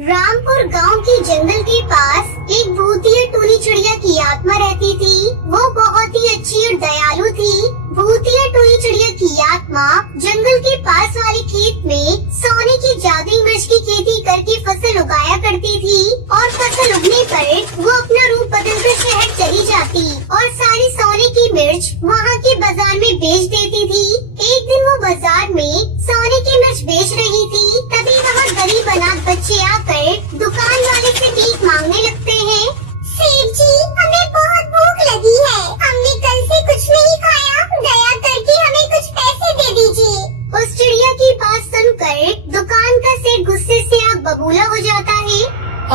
रामपुर गांव के जंगल के पास एक भूतिया टूनी चिड़िया की आत्मा रहती थी। वो बहुत ही अच्छी और दयालु थी। भूतिया टूनी चिड़िया की आत्मा जंगल के पास वाले खेत में सोने की जादुई मिर्च की खेती करके फसल उगाया करती थी और फसल उगने पर वो अपना रूप बदलकर शहर चली जाती और सारी सोने की मिर्च वहाँ के बाजार में बेच देती थी। एक दिन वो बाजार में सोने की मिर्च बेच रही थी, तभी वहाँ गरीब अनाथ बच्चे आकर दुकान वाले से भीख मांगने लगते हैं। सेठ जी, हमें बहुत भूख लगी है, हमने कल से कुछ नहीं खाया, दया करके हमें कुछ पैसे दे दीजिए। उस चिड़िया की बात सुनकर दुकान का सेठ गुस्से से आग बबूला हो जाता है।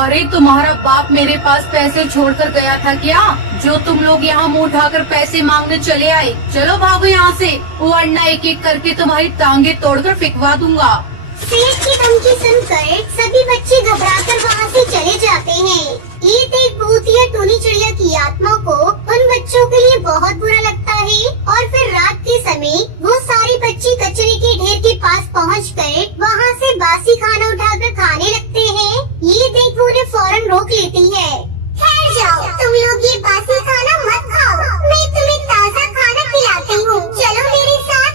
अरे तुम्हारा बाप मेरे पास पैसे छोड़कर गया था क्या, जो तुम लोग यहाँ मुंह उठाकर पैसे मांगने चले आए? चलो भागो यहाँ से, वरना एक एक करके तुम्हारी टांगे तोड़कर फेंकवा दूंगा। सेठ की धमकी सुनकर सभी बच्चे घबराकर वहाँ से चले जाते हैं। ये देख भूतिया टूनी चिड़िया की आत्मा को उन बच्चों के लिए बहुत बुरा लगता है और फिर रात के समय वो सारे बच्चे कचरे के ढेर के पास पहुंचकर वहाँ से बासी खाना उठाकर खाने लगते हैं। ये देख वो उन्हें फौरन रोक लेती है। ठहर जाओ, तुम लोग ये बासी खाना मत खाओ, मैं तुम्हें ताज़ा खाना खिलाती हूँ, चलो मेरे साथ।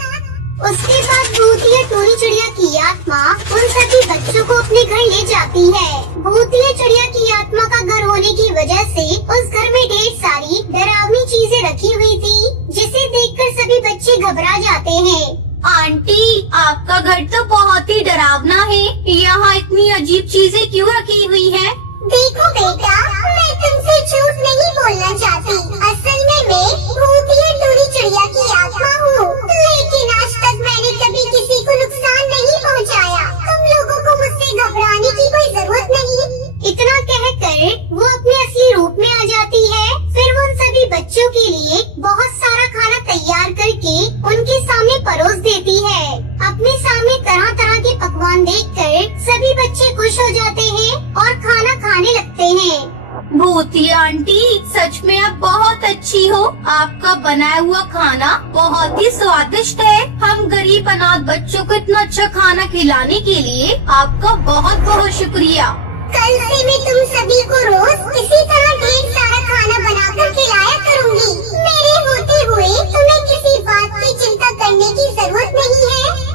उसके बाद भूतिया टूनी चिड़िया की आत्मा उन सभी बच्चों को अपने घर ले जाती है। भूतिया चिड़िया की आत्मा का घर होने की वजह से उस घर में ढेर सारी डरावनी चीजें रखी हुई थी, जिसे देखकर सभी बच्चे घबरा जाते हैं। आंटी, आपका घर तो बहुत ही डरावना है, यहाँ इतनी अजीब चीजें क्यों रखी हुई है? देखो बेटा, मैं तुमसे झूठ नहीं बोलना चाहती, असल में मैं भूतिया टूनी चिड़िया की आत्मा हूँ, लेकिन आज तक मैंने कभी किसी को नुकसान नहीं पहुँचाया। तुम लोगों को मुझसे घबराने की कोई जरूरत नहीं। इतना कहकर वो अपने असली रूप में आ जाती है। फिर वो उन सभी बच्चों के लिए बहुत सारा खाना तैयार करके उनके सामने परोस देती है। अपने सामने तरह तरह के पकवान देखकर सभी बच्चे खुश हो जाते हैं और खाना खाने लगते हैं। भूतिया आंटी, सच में आप बहुत अच्छी हो, आपका बनाया हुआ खाना बहुत ही स्वादिष्ट है। हम गरीब अनाथ बच्चों को इतना अच्छा खाना खिलाने के लिए आपका बहुत बहुत शुक्रिया। कल से मैं तुम सभी को रोज इसी तरह ढेर सारा खाना बनाकर खिलाया करूँगी। मेरे होते हुए तुम्हें किसी बात की चिंता करने की जरूरत नहीं है।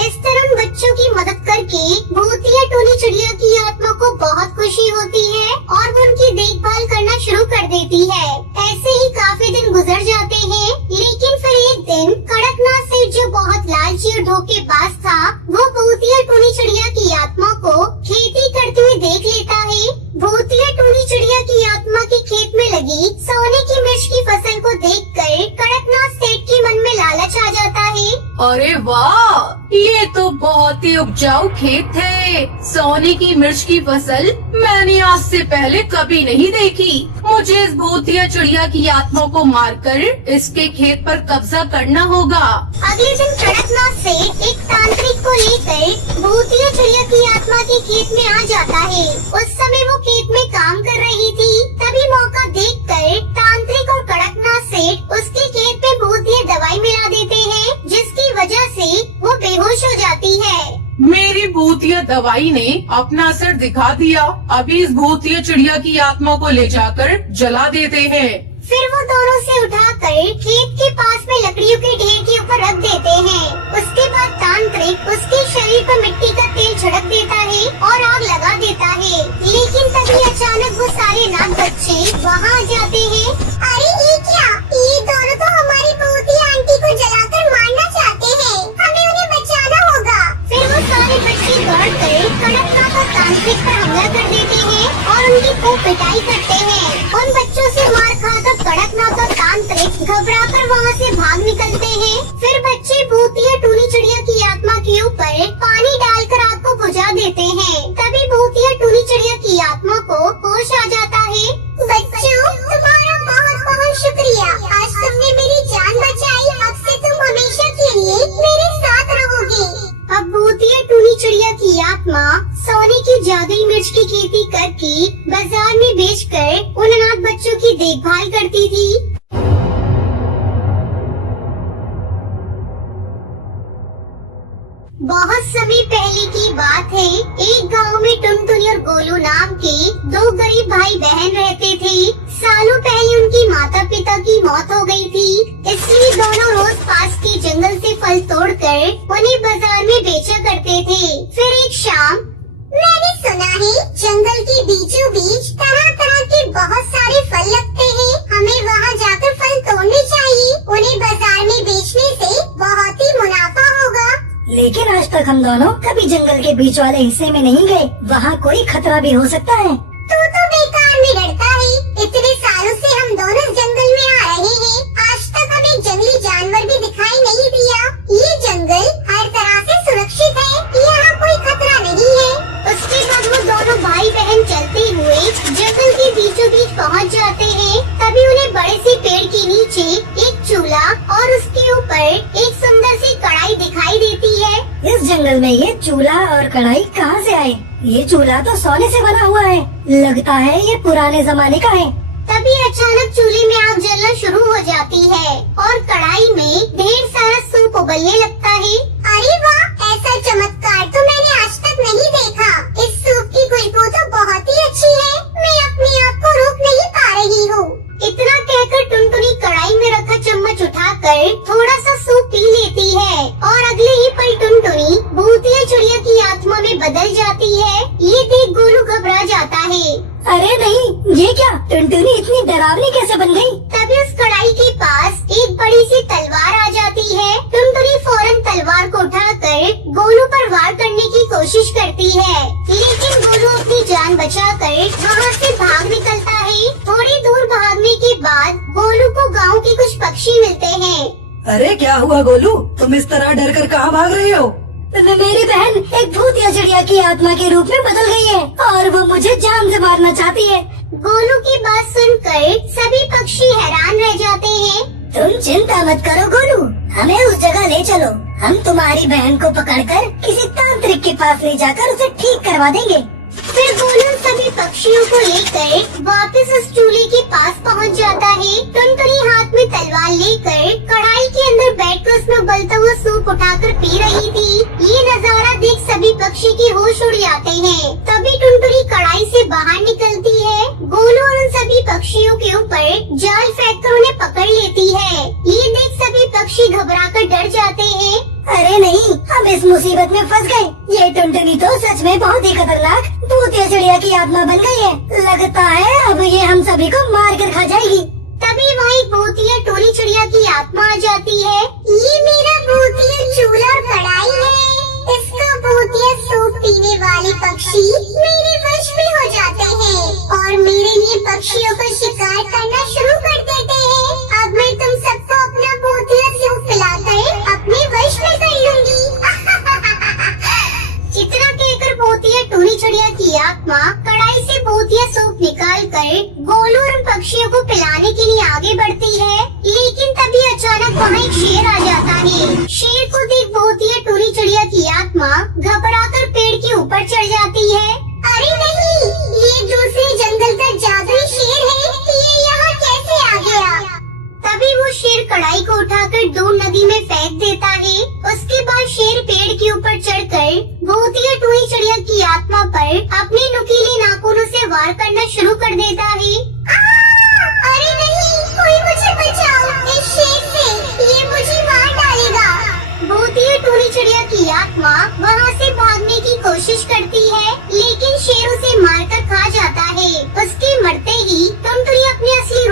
इस तरह उन बच्चों की मदद करके भूतिया टूनी चिड़िया की आत्मा को बहुत खुशी होती है और वो उनकी देखभाल करना शुरू कर देती है। ऐसे ही काफी दिन गुजर जाते हैं, लेकिन फिर एक दिन कड़कनाथ सेठ, जो बहुत लालची और धोखेबाज था, वो भूतिया टूनी चिड़िया की आत्मा को खेती करते हुए देख लेता है। भूतिया टूनी चिड़िया की आत्मा के खेत में लगी सोने की मिर्च की फसल को देखकर कड़कनाथ सेठ के मन में लालच आ जाता है। अरे वाह, ये तो बहुत ही उपजाऊ खेत है। सोने की मिर्च की फसल मैंने आज से पहले कभी नहीं देखी। मुझे इस भूतिया चिड़िया की आत्मा को मारकर इसके खेत पर कब्जा करना होगा। अगले दिन कड़कनाथ सेठ एक तांत्रिक को लेकर भूतिया चिड़िया की आत्मा के खेत में आ जाता है। उस समय वो खेत में काम कर रही थी, तभी मौका देखकर तांत्रिक और कड़कनाथ सेठ उसके खेत में भूतिया दवाई मिला देते हैं, जिसकी वजह से वो बेहोश हो जाती है। मेरी भूतिया दवाई ने अपना असर दिखा दिया। अभी इस भूतिया चिड़िया की आत्मा को ले जाकर जला देते हैं। फिर वो दोनों से उठाकर खेत के पास में लकड़ियों के ढेर के ऊपर रख देते हैं। उसके बाद तांत्रिक उसके शरीर पर मिट्टी का तेल छिड़क देता है और आग लगा देता है। लेकिन तभी अचानक वो सारे नाग बच्चे वहाँ आ जाते हैं। अरे ये क्या, ये दोनों तो हमारी भूतिया आंटी को जलाकर मारना चाहते हैं, हमें उन्हें बचाना होगा। फिर वो सारे बच्चे दौड़कर कड़कनाथ और तांत्रिक पर हमला कर देते हैं और उनकी खूब पिटाई करते हैं। उन बच्चों से मार खाकर कड़कनाथ और तांत्रिक घबराकर वहाँ से भाग निकलते हैं। फिर बच्चे भूतिया टूनी चिड़िया की आत्मा के ऊपर पानी डालकर आग को बुझा देते हैं। तभी भूतिया टूनी चिड़िया की आत्मा को होश आ जाता है। बच्चों, तुम्हारा बहुत बहुत शुक्रिया, आज तुमने मेरी जान बचाई। अब से तुम हमेशा के लिए मेरे साथ रहोगे। अब भूतिया टूनी चिड़िया की आत्मा सोने की जादुई मिर्च की खेती करके बाजार में बेचकर उन अनाथ बच्चों की देखभाल करती थी। बहुत समय पहले की बात है। एक गांव में टुनटुनी और गोलू नाम के दो गरीब भाई बहन रहते थे। सालों पहले उनकी माता पिता की मौत हो गई थी, इसलिए दोनों रोज पास के जंगल से फल तोड़कर उन्हें बाजार में बेचा करते थे। फिर एक शाम, मैंने सुना है जंगल के बीचों बीच तरह तरह के बहुत सारे फल लगते हैं। हमें वहाँ जाकर फल तोड़ने चाहिए। उन्हें बाजार में बेचने से बहुत ही मुनाफा होगा। लेकिन आज तक हम दोनों कभी जंगल के बीच वाले हिस्से में नहीं गए। वहाँ कोई खतरा भी हो सकता है। तू तो बेकार में डरता है। इतने सालों से हम दोनों जंगल में आ रहे हैं, आज तक हमें जंगली जानवर भी दिखाई नहीं दिया। ये जंगल हर तरह से सुरक्षित है, यहाँ कोई खतरा नहीं है। उसके बाद वो दोनों भाई बहन चलते हुए जंगल के बीचों बीच पहुँच जाते हैं। तभी उन्हें बड़े से पेड़ के नीचे एक चूल्हा और उसके ऊपर एक सुंदर सी कढ़ाई दिखाई देती है। इस जंगल में ये चूल्हा और कढ़ाई कहाँ से आए? ये चूल्हा तो सोने से बना हुआ है, लगता है ये पुराने जमाने का है। तभी अचानक चूल्हे में आग जलना शुरू हो जाती है और कढ़ाई में ढेर सारा सूप उबलने लगता है। अरे वाह, ऐसा चमत्कार तो मैंने आज तक नहीं देखा। इस सूप की खुशबू तो बहुत ही अच्छी है। मैं अपने आप को रोक नहीं पा रही हूँ। इतना कहकर टुनटुनी कढ़ाई में रखा चम्मच उठाकर थोड़ा सा सूप पी लेती है और अगले ही पल टुनटुनी भूतिया चिड़िया की आत्मा में बदल जाती है। ये देख गोलू घबरा जाता है। अरे नहीं, ये क्या? टुनटुनी इतनी डरावनी कैसे बन गई? तभी उस कढ़ाई के पास एक बड़ी सी तलवार आ जाती है। टुनटुनी फौरन तलवार को उठाकर गोलू पर वार करने की कोशिश करती है, लेकिन गोलू अपनी जान बचाकर वहाँ से भाग निकलता है। थोड़ी दूर भागने के बाद गोलू को गांव के कुछ पक्षी मिलते हैं। अरे क्या हुआ गोलू, तुम इस तरह डर कर कहाँ भाग रहे हो? मेरी बहन एक भूतिया चिड़िया की आत्मा के रूप में बदल गई है और वो मुझे जान से मारना चाहती है। गोलू की बात सुनकर सभी पक्षी हैरान रह जाते हैं। तुम चिंता मत करो गोलू, हमें उस जगह ले चलो। हम तुम्हारी बहन को पकड़कर किसी तांत्रिक के पास ले जाकर उसे ठीक करवा देंगे। फिर गोलू सभी पक्षियों को लेकर वापस उस चूल्हे के पास पहुंच जाता है। टुनटुनी हाथ में तलवार लेकर कढ़ाई के अंदर बैठकर उसमें उबलता हुआ सूप उठाकर पी रही थी। ये नजारा देख सभी पक्षी के होश उड़ जाते हैं। तभी टुनटुनी कढ़ाई से बाहर निकलती है। गोलू और उन सभी पक्षियों के ऊपर जाल फेंककर उन्हें पकड़ लेती है। ये देख सभी पक्षी घबराकर डर जाते हैं। अरे नहीं, हम इस मुसीबत में फंस गए। ये टुनटुनी तो सच में बहुत ही खतरनाक भूतिया चिड़िया की आत्मा बन गई है। लगता है अब ये हम सभी को मार कर खा जाएगी। तभी वहाँ एक भूतिया टोनी चिड़िया की आत्मा आ जाती है। ये मेरा भूतिया चूल्हा और कढ़ाई है। इसका भूतिया सूप पीने वाले पक्षी मेरे वश में हो जाते हैं और मेरे लिए पक्षियों का शिकार करना शुरू कर देते हैं। अब मैं तुम सबको अपना भूतिया सूप पिलाकर अपने वश में कर लूंगी। इतना कहकर भूतिया टोनी चिड़िया की आत्मा कढ़ाई से भूतिया सूप निकाल कर गोलू और उन पक्षियों को पिलाने के लिए आगे बढ़ती है। लेकिन तभी अचानक वहाँ एक शेर आ जाता है। शेर को देख भूतिया टोनी चिड़िया की आत्मा घबराकर पेड़ के ऊपर चढ़ जाती है। अरे नहीं, ये दूसरे जंगल का जादुई शेर है। ये यहाँ कैसे आ गया? तभी वो शेर कढ़ाई को उठाकर दूर नदी में फेंक देता है। उसके बाद शेर पेड़ के ऊपर चढ़कर भूतिया टोनी चिड़िया की आत्मा पर अपने नुकीले नाखूनों से वार करना शुरू कर देता है। अरे नहीं, कोई मुझे बचाओ इस शेर से, ये मुझे मार डालेगा। भूतिया टोनी चिड़िया की आत्मा वहाँ से भागने की कोशिश करती है, लेकिन शेर उसे मारकर खा जाता है। उसके मरते ही टुनटुनी अपने असली